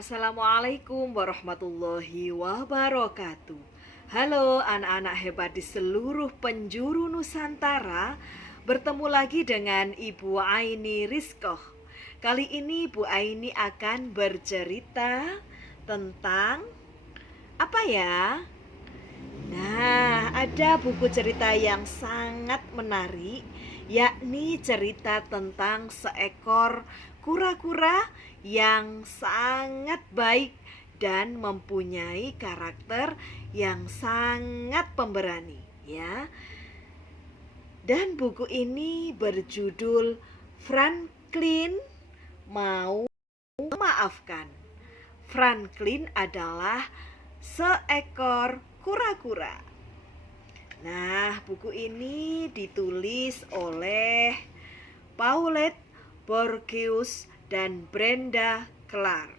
Assalamualaikum warahmatullahi wabarakatuh. Halo anak-anak hebat di seluruh penjuru Nusantara. Bertemu lagi dengan Ibu Aini Rizkoh. Kali ini Ibu Aini akan bercerita tentang apa ya? Nah, ada buku cerita yang sangat menarik, yakni cerita tentang seekor kura-kura yang sangat baik dan mempunyai karakter yang sangat pemberani, ya. Dan buku ini berjudul Franklin Mau Memaafkan. Franklin adalah seekor kura-kura. Nah, buku ini ditulis oleh Paulette Borgius dan Brenda Clark.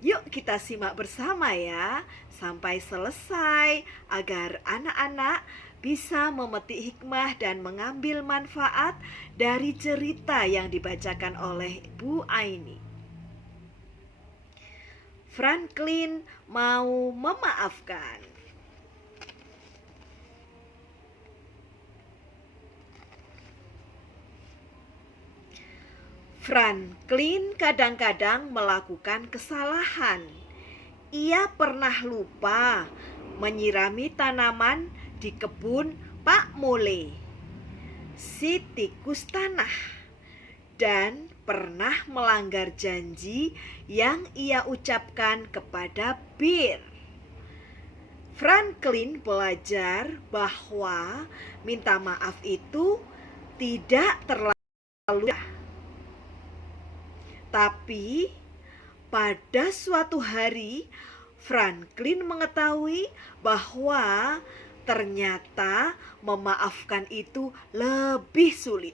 Yuk kita simak bersama ya sampai selesai agar anak-anak bisa memetik hikmah dan mengambil manfaat dari cerita yang dibacakan oleh Bu Aini. Franklin mau memaafkan. Franklin kadang-kadang melakukan kesalahan. Ia pernah lupa menyirami tanaman di kebun Pak Mole, si tikus tanah, dan pernah melanggar janji yang ia ucapkan kepada Bir. Franklin belajar bahwa minta maaf itu tidak terlalu mudah. Tapi pada suatu hari Franklin mengetahui bahwa ternyata memaafkan itu lebih sulit.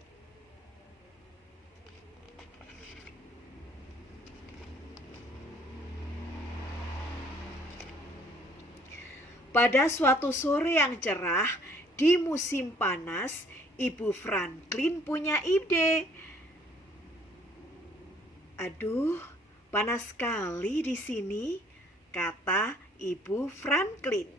Pada suatu sore yang cerah di musim panas, Ibu Franklin punya ide. "Aduh, panas sekali di sini," kata Ibu Franklin.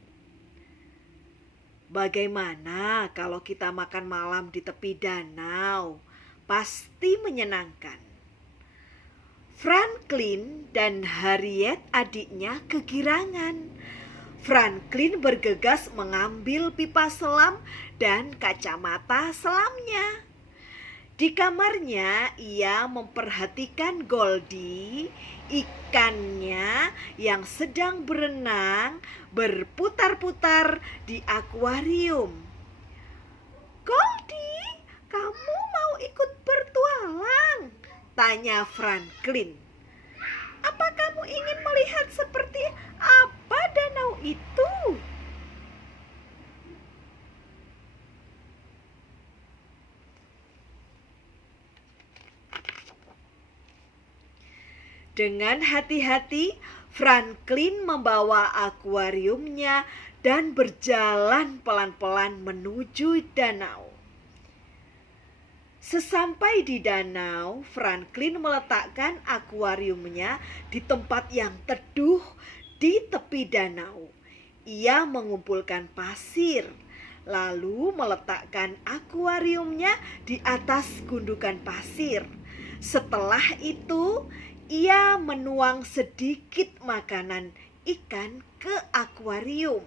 "Bagaimana kalau kita makan malam di tepi danau? Pasti menyenangkan." Franklin dan Harriet adiknya kegirangan. Franklin bergegas mengambil pipa selam dan kacamata selamnya. Di kamarnya, ia memperhatikan Goldie, ikannya yang sedang berenang berputar-putar di akuarium. "Goldie, kamu mau ikut bertualang?" tanya Franklin. "Apa kamu ingin melihat seperti apa danau itu?" Dengan hati-hati, Franklin membawa akuariumnya dan berjalan pelan-pelan menuju danau. Sesampai di danau, Franklin meletakkan akuariumnya di tempat yang teduh di tepi danau. Ia mengumpulkan pasir, lalu meletakkan akuariumnya di atas gundukan pasir. Setelah itu, ia menuang sedikit makanan ikan ke akuarium.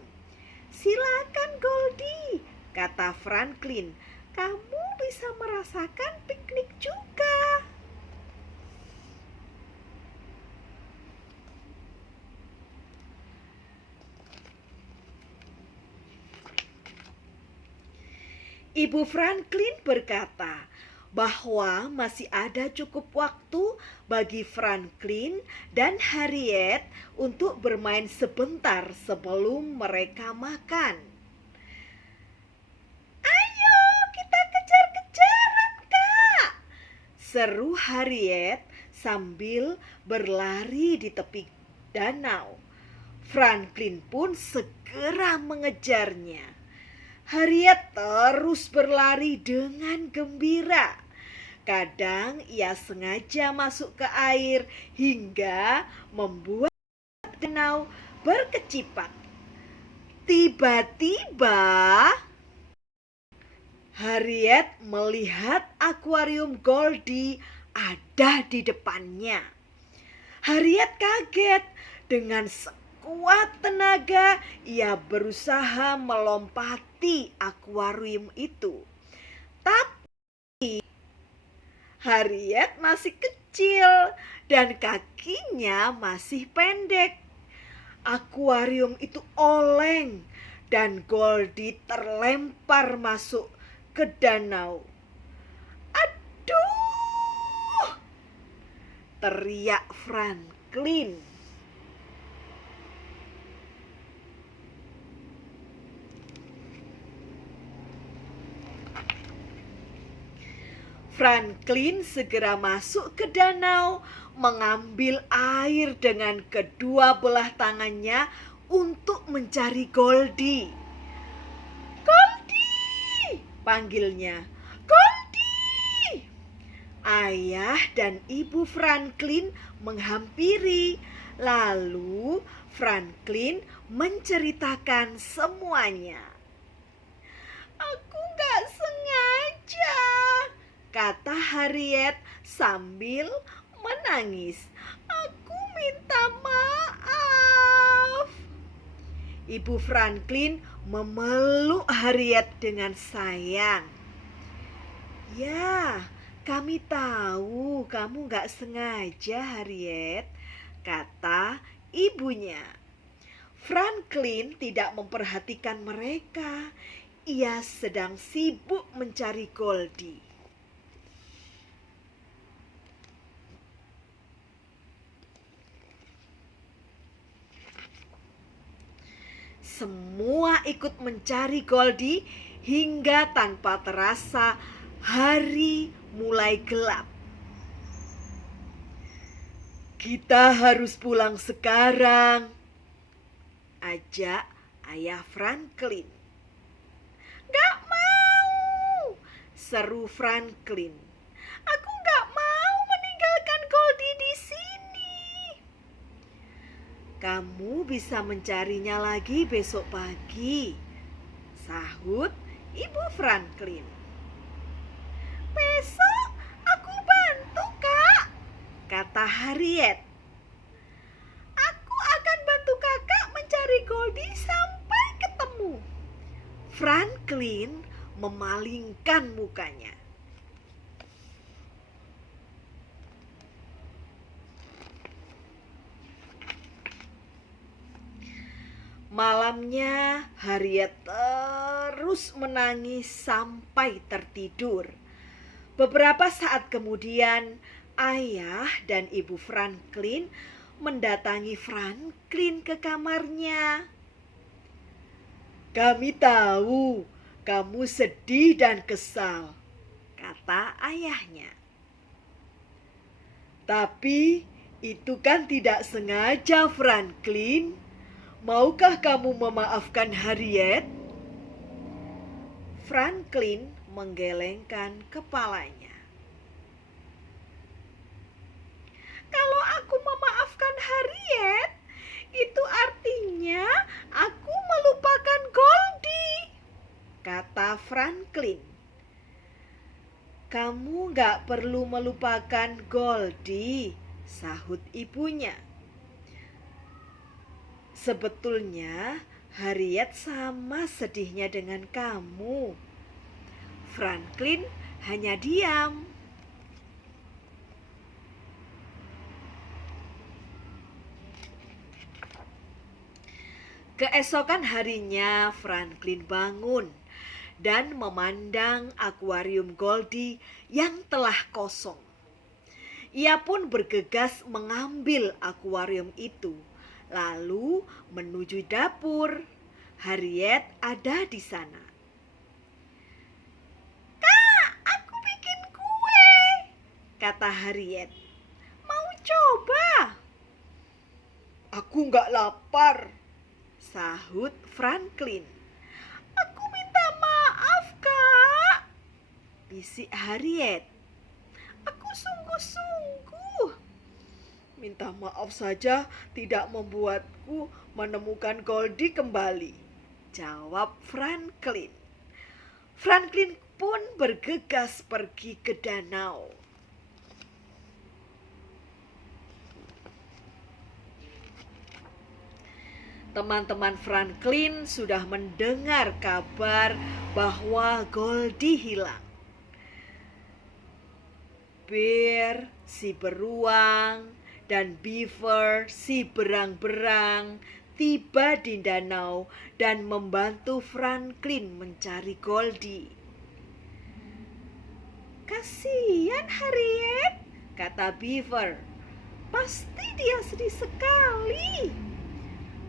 "Silakan Goldie," kata Franklin. "Kamu bisa merasakan piknik juga." Ibu Franklin berkata bahwa masih ada cukup waktu bagi Franklin dan Harriet untuk bermain sebentar sebelum mereka makan. "Ayo kita kejar-kejaran, Kak!" seru Harriet sambil berlari di tepi danau. Franklin pun segera mengejarnya. Harriet terus berlari dengan gembira. Kadang ia sengaja masuk ke air hingga membuat danau berkecipak. Tiba-tiba Harriet melihat akuarium Goldie ada di depannya. Harriet kaget. Dengan sekuat tenaga ia berusaha melompati akuarium itu. Tapi Harriet masih kecil dan kakinya masih pendek. Akuarium itu oleng dan Goldie terlempar masuk ke danau. "Aduh!" teriak Franklin. Franklin segera masuk ke danau, mengambil air dengan kedua belah tangannya untuk mencari Goldie. "Goldie!" panggilnya. "Goldie!" Ayah dan ibu Franklin menghampiri. Lalu Franklin menceritakan semuanya. "Aku gak sengaja," kata Harriet sambil menangis. "Aku minta maaf." Ibu Franklin memeluk Harriet dengan sayang. "Ya, kami tahu kamu gak sengaja, Harriet," kata ibunya. Franklin tidak memperhatikan mereka. Ia sedang sibuk mencari Goldie. Semua ikut mencari Goldie hingga tanpa terasa hari mulai gelap. "Kita harus pulang sekarang," ajak ayah Franklin. "Gak mau," seru Franklin. "Aku gak mau meninggalkan Goldie di sini." "Kamu bisa mencarinya lagi besok pagi," sahut ibu Franklin. "Besok aku bantu, Kak," kata Harriet. "Aku akan bantu kakak mencari Goldie sampai ketemu." Franklin memalingkan mukanya. Malamnya Harriet terus menangis sampai tertidur. Beberapa saat kemudian ayah dan ibu Franklin mendatangi Franklin ke kamarnya. "Kami tahu kamu sedih dan kesal," kata ayahnya. "Tapi itu kan tidak sengaja, Franklin. Maukah kamu memaafkan Harriet?" Franklin menggelengkan kepalanya. "Kalau aku memaafkan Harriet, itu artinya aku melupakan Goldie," kata Franklin. "Kamu gak perlu melupakan Goldie," sahut ibunya. "Sebetulnya Harriet sama sedihnya dengan kamu." Franklin hanya diam. Keesokan harinya Franklin bangun dan memandang akuarium Goldie yang telah kosong. Ia pun bergegas mengambil akuarium itu, lalu menuju dapur. Harriet ada di sana. "Kak, aku bikin kue," kata Harriet. "Mau coba?" "Aku gak lapar," sahut Franklin. "Aku minta maaf, Kak," bisik Harriet. Aku sungguh-sungguh minta maaf saja tidak membuatku menemukan Goldie kembali, jawab Franklin. Franklin pun bergegas pergi ke danau. Teman-teman Franklin sudah mendengar kabar bahwa Goldie hilang. Bear, si beruang, dan Beaver, si berang-berang, tiba di danau dan membantu Franklin mencari Goldie. "Kasihan Harriet," kata Beaver. "Pasti dia sedih sekali."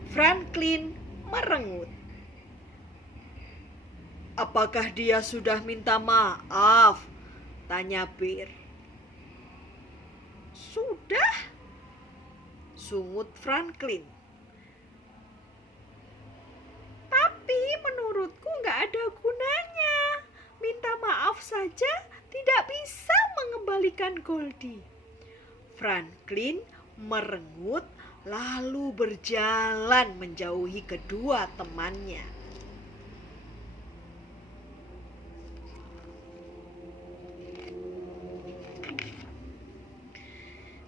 Franklin merengut. "Apakah dia sudah minta maaf?" tanya Bear. "Sudah," sungut Franklin. "Tapi menurutku nggak ada gunanya. Minta maaf saja tidak bisa mengembalikan Goldie." Franklin merengut lalu berjalan menjauhi kedua temannya.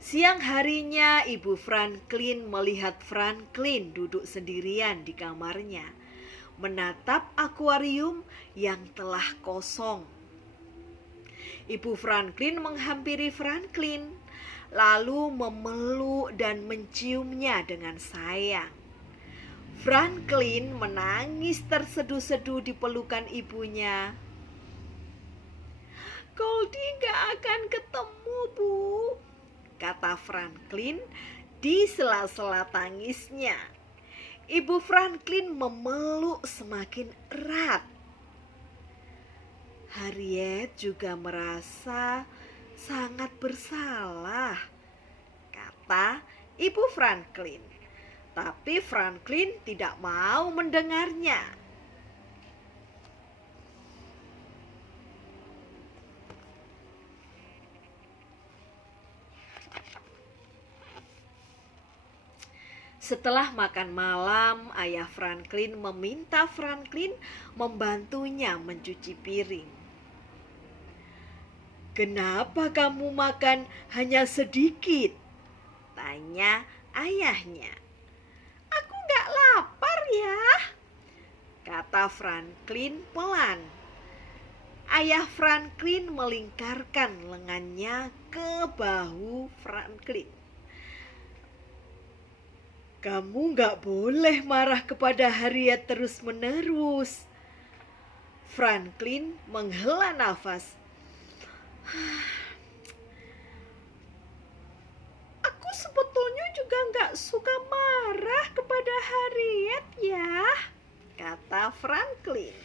Siang harinya, Ibu Franklin melihat Franklin duduk sendirian di kamarnya, menatap akuarium yang telah kosong. Ibu Franklin menghampiri Franklin, lalu memeluk dan menciumnya dengan sayang. Franklin menangis terseduh-seduh di pelukan ibunya. "Goldie gak akan ketemu, Bu," kata Franklin di sela-sela tangisnya. Ibu Franklin memeluk semakin erat. Harriet juga merasa sangat bersalah, kata Ibu Franklin. Tapi Franklin tidak mau mendengarnya. Setelah makan malam, ayah Franklin meminta Franklin membantunya mencuci piring. "Kenapa kamu makan hanya sedikit?" tanya ayahnya. "Aku gak lapar ya," kata Franklin pelan. Ayah Franklin melingkarkan lengannya ke bahu Franklin. "Kamu gak boleh marah kepada Harriet terus-menerus." Franklin menghela nafas. "Aku sebetulnya juga gak suka marah kepada Harriet ya," kata Franklin.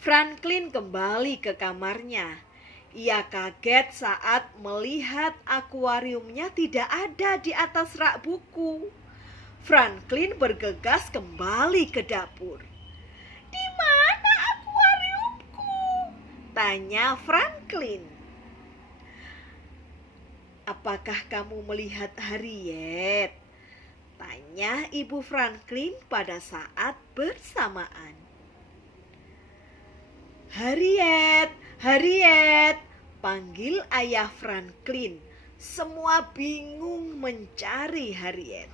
Franklin kembali ke kamarnya. Ia kaget saat melihat akuariumnya tidak ada di atas rak buku. Franklin bergegas kembali ke dapur. "Di mana akuariumku?" tanya Franklin. "Apakah kamu melihat Harriet?" tanya Ibu Franklin pada saat bersamaan. "Harriet, Harriet," panggil ayah Franklin. Semua bingung mencari Harriet.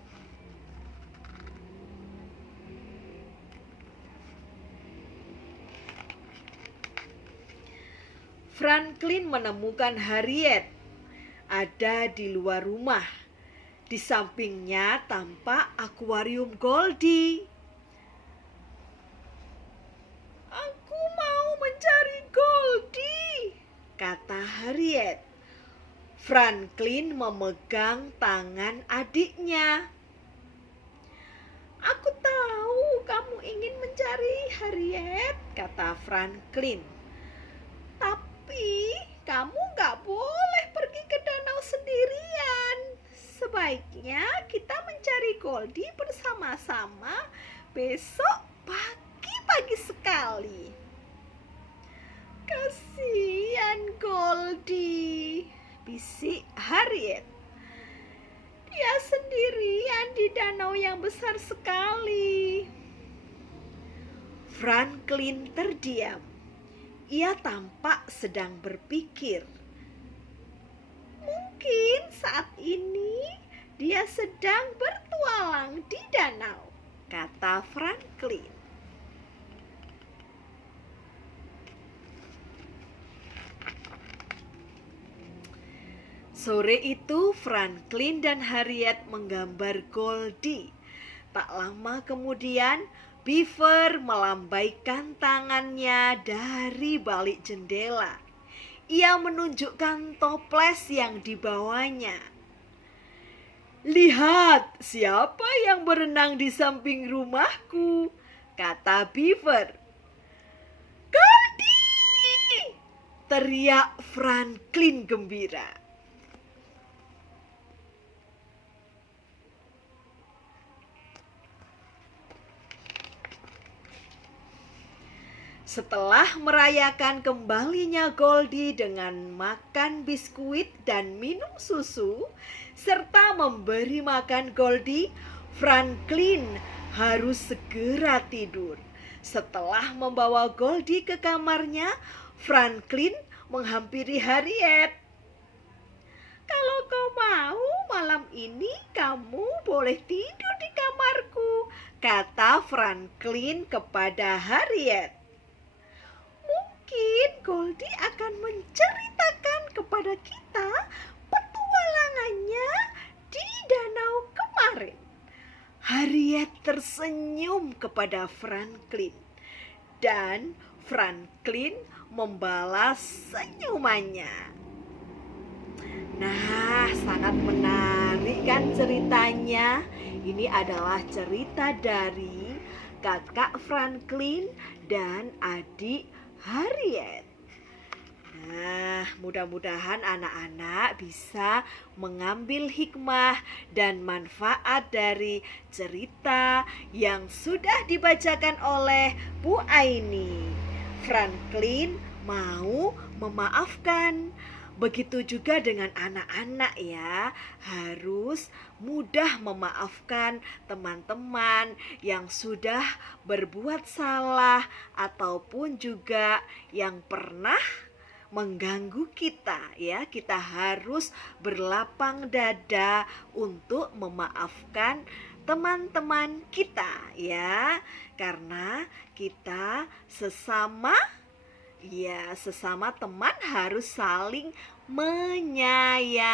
Franklin menemukan Harriet ada di luar rumah. Di sampingnya tampak akuarium Goldie. "Aku mau mencari Goldie," kata Harriet. Franklin memegang tangan adiknya. "Aku tahu kamu ingin mencari Harriet," kata Franklin. "Tapi kamu gak boleh pergi ke danau sendirian. Sebaiknya kita mencari Goldie bersama-sama besok pagi pagi sekali. Kasihan Goldie, bisik Harriet. Dia sendirian di danau yang besar sekali. Franklin terdiam. Ia tampak sedang berpikir. Mungkin saat ini dia sedang bertualang di danau, kata Franklin. Sore itu Franklin dan Harriet menggambar Goldie. Tak lama kemudian Beaver melambaikan tangannya dari balik jendela. Ia menunjukkan toples yang dibawanya. Lihat, siapa yang berenang di samping rumahku, kata Beaver. Goldie! Teriak Franklin gembira. Setelah merayakan kembalinya Goldie dengan makan biskuit dan minum susu, serta memberi makan Goldie, Franklin harus segera tidur. Setelah membawa Goldie ke kamarnya, Franklin menghampiri Harriet. Kalau kau mau, malam ini kamu boleh tidur di kamarku, kata Franklin kepada Harriet. Mungkin Goldie akan menceritakan kepada kita petualangannya di danau kemarin. Harriet tersenyum kepada Franklin dan Franklin membalas senyumannya. Nah, sangat menarik kan ceritanya? Ini adalah cerita dari kakak Franklin dan adik Harriet. Nah, mudah-mudahan anak-anak bisa mengambil hikmah dan manfaat dari cerita yang sudah dibacakan oleh Bu Aini. Franklin mau memaafkan. Begitu juga dengan anak-anak ya, harus mudah memaafkan teman-teman yang sudah berbuat salah ataupun juga yang pernah mengganggu kita ya. Kita harus berlapang dada untuk memaafkan teman-teman kita ya, karena kita sesama teman harus saling menyayangi.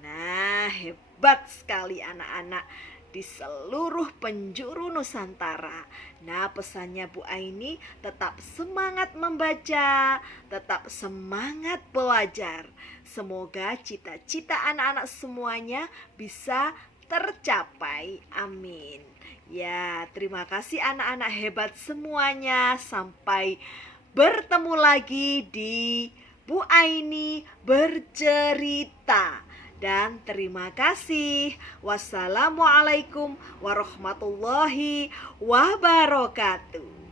Nah, hebat sekali anak-anak di seluruh penjuru Nusantara. Nah, pesannya Bu Aini, tetap semangat membaca, tetap semangat belajar. Semoga cita-cita anak-anak semuanya bisa tercapai. Amin. Ya, terima kasih anak-anak hebat semuanya. Sampai bertemu lagi di Bu Aini bercerita. Dan terima kasih. Wassalamualaikum warahmatullahi wabarakatuh.